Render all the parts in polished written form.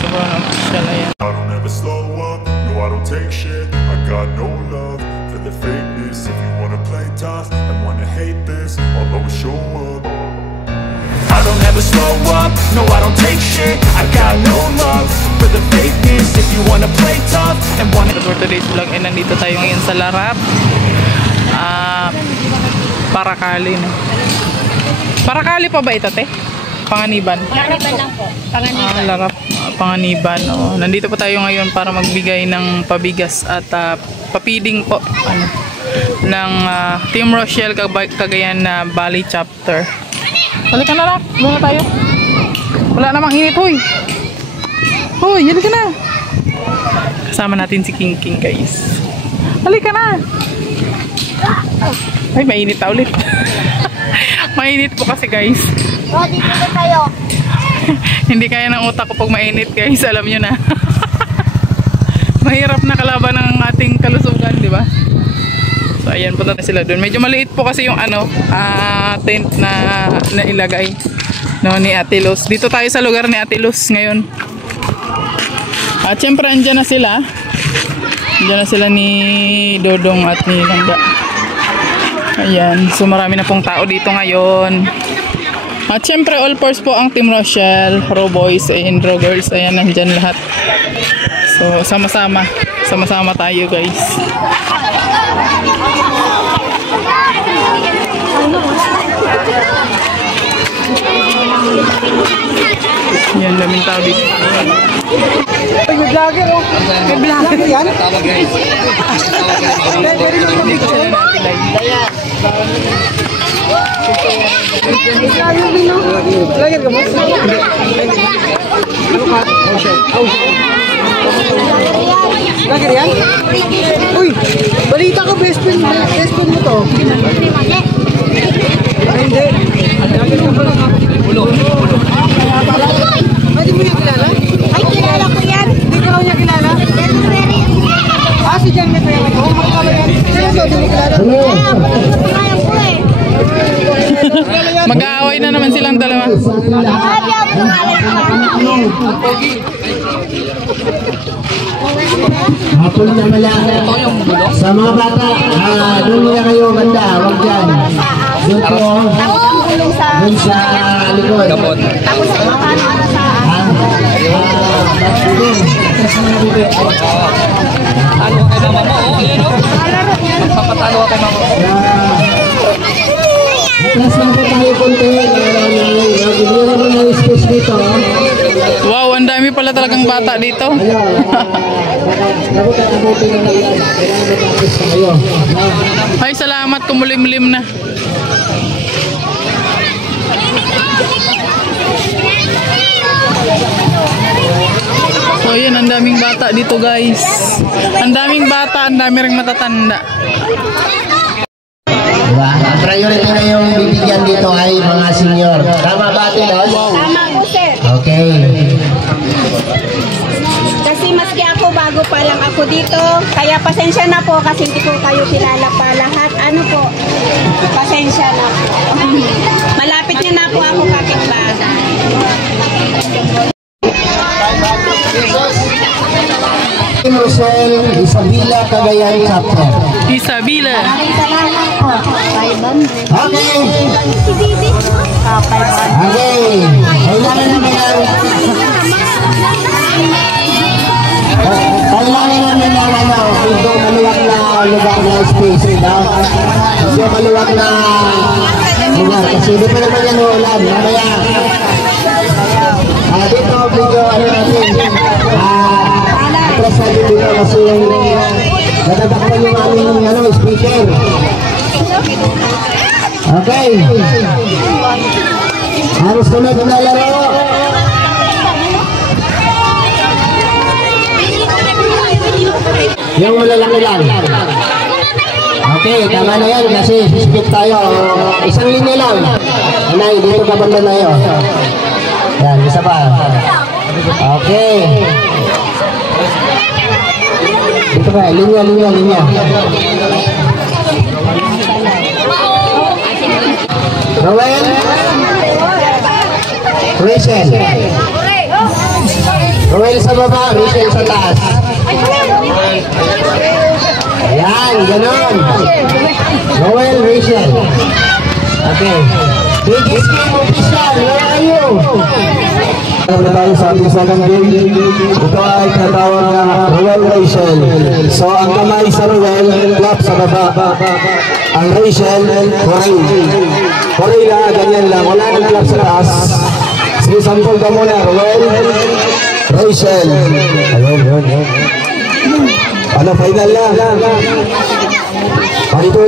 sobrang official. Ayan. I don't ever slow up, no I don't take shit. I got no love for the fakeness. If you wanna play tough and wanna hate this, I'll always show up. I don't ever slow up, no I don't take shit. I got no love for the fakeness. If you wanna play tough and wanna... For today's vlog ay nandito tayo ngayon sa Larap. Paracali, no? Paracali pa ba ito, te? Panganiban? Panganiban lang po. Panganiban. Larap. Panganiban. Oh. Nandito po tayo ngayon para magbigay ng pabigas at papiding po ng Team Rochelle Cagayan na Valley Chapter. Halika na lang. Doon na tayo. Wala namang init, huy. Huy, halika na. Kasama natin si King King, guys. Halika na. Ay, mainit na ulit. Mainit po kasi, guys. Oh, dito na tayo. Hindi kaya ng utak ko pag mainit, guys. Alam nyo na. Mahirap na kalaban ng ating kalusugan, di ba? So, ayan, punta na sila doon. Medyo maliit po kasi yung tent na ilagay, no, ni Ate Luz. Dito tayo sa lugar ni Ate Luz ngayon. At syempre, andyan na sila. Andyan na sila ni Dodong at ni Langga. Ayan. So, marami na pong tao dito ngayon. At syempre, all force po ang Team Rochelle, Raw Boys and Raw Girls. Ayan, nandyan lahat. So, sama-sama. Sama-sama tayo, guys. Yan, daming tao dito. Ay, may vlogger, oh. May vlogger yan? Tawag, guys. Pwede naman dito. Vlogger ka mo? Vlogger yan? Uy, balita ko, best friend mo to. Hindi. Vlogger ka pala. Ulo. Hindi mo niya kilala? Ay, kilala ko yan. Hindi ka raw niya kilala? Si Jan Met yan ako. Magkala yan. Sino to? Hindi mo kilala? Kaya ko eh. Mag-aaway na naman silang dalawa. Sabi ako Hapon na malaki. Sa mga bata, doon nila kayo banda, wag dyan. Doon po, doon sa likod. Tapos sa makano ano sa Ano kay mama mo? Oh, ayan o. Magpapatalo ka kay mama mo. Atlas lang po tayo konti. Bigyan naman ng space dito. Wow, ang dami pala talagang bata dito. Ay, salamat, kumulimlim na. So, yun, ang daming bata dito, guys. Ang daming bata, ang dami ring matatanda. Diba? Ang priority na yung bibigyan dito ay mga senior. Tama ba, Ate Luz? Tama po, sir. Okay. Kasi maski ako, bago pa lang ako dito. Kaya pasensya na po kasi hindi ko kayo kilala pa lahat. Ano po? Pasensya na po. Malapit niyo na po ako kapitbahay. Team Rochelle, Isabela, Cagayan Chapter. Isabela. Maraming salamat po. 500. Okay. Si Bibi. 500. Okay. Kailangan namin medyo maluwag na lugar na space, no? Medyo maluwag na lugar. Kasi di pa naman yan ulan. Mamaya, dito medyo ano natin, atras natin dito kasi yung natatakpan yung aming speaker. Okay. Harus kami pinalaro. Yung malalaki lang. Okay, tama na yan kasi speak tayo. Isang linya lang. Anay, dito ka banda na yun. Yan, isa pa. Okay. Dito pa, linya. Rowan. Rachel. Roel sa baba, Rachel sa taas. Yan, ganon. Roel, Rachel. Okay. Big screen official, where are you? Ano na tayo sa ating second game? Ito ay tinatawag na Roel, Rachel. So ang kamay sa Roel, clap sa baba. Ang Rachel, Corey. Corey na, ganyan lang. Wala nang clap sa taas. Sige, sample ka muna. Roel, Rachel. Ayun. Ano, final na. Ito.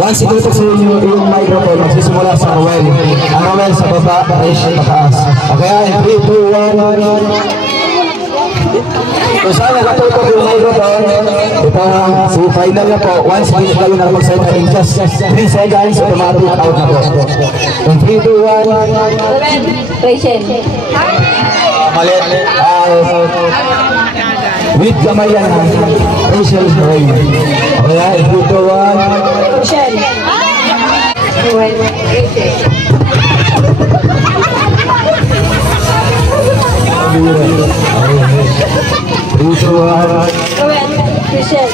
Once itutok sa yung microphone, magsisimula sa Roel. Ang Roel sa baba, Rachel sa taas. Okay, 3, 2, 1. Kung saan nakatutok yung microphone, ito si final na po. Once hindi kayo na magsalita in just 3 seconds, automatic out na po. In 3, 2, 1. Rachel. Mali. With kamay yan. Rachel Roy. Okay, in 3, 2, 1. Rachel. Roel. Rachel. Roel. Rachel.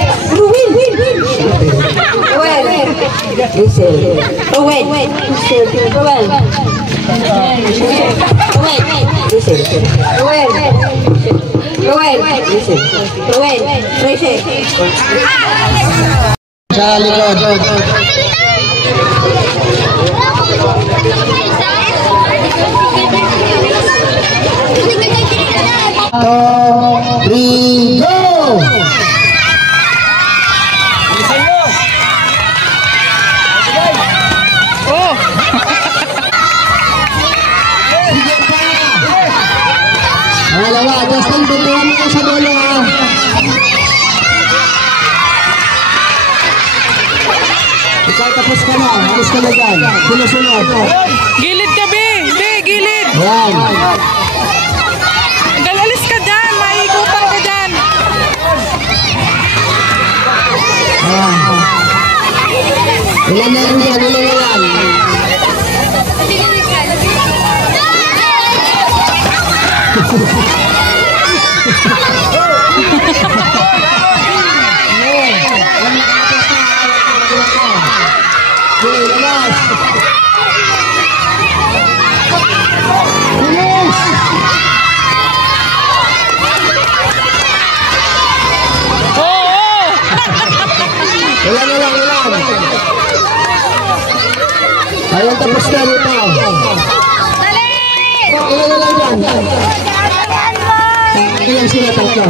Roel. Rachel. Roel. Roel. Rachel. Sa likod. Three, go! Oh! Dalawa, Justin, tutuan mo sa dulo ha. Ikaw tapos ka na, alis ka na dyan. Sunod. Gilid ka, Be! Be, gilid! Ayan. Galalis ka dyan! Maikutan ka dyan! Ilan na rin yan, ilan na yan. Ayan, tapos na rito. Ilan na lang yan. Ilan sila tatlo.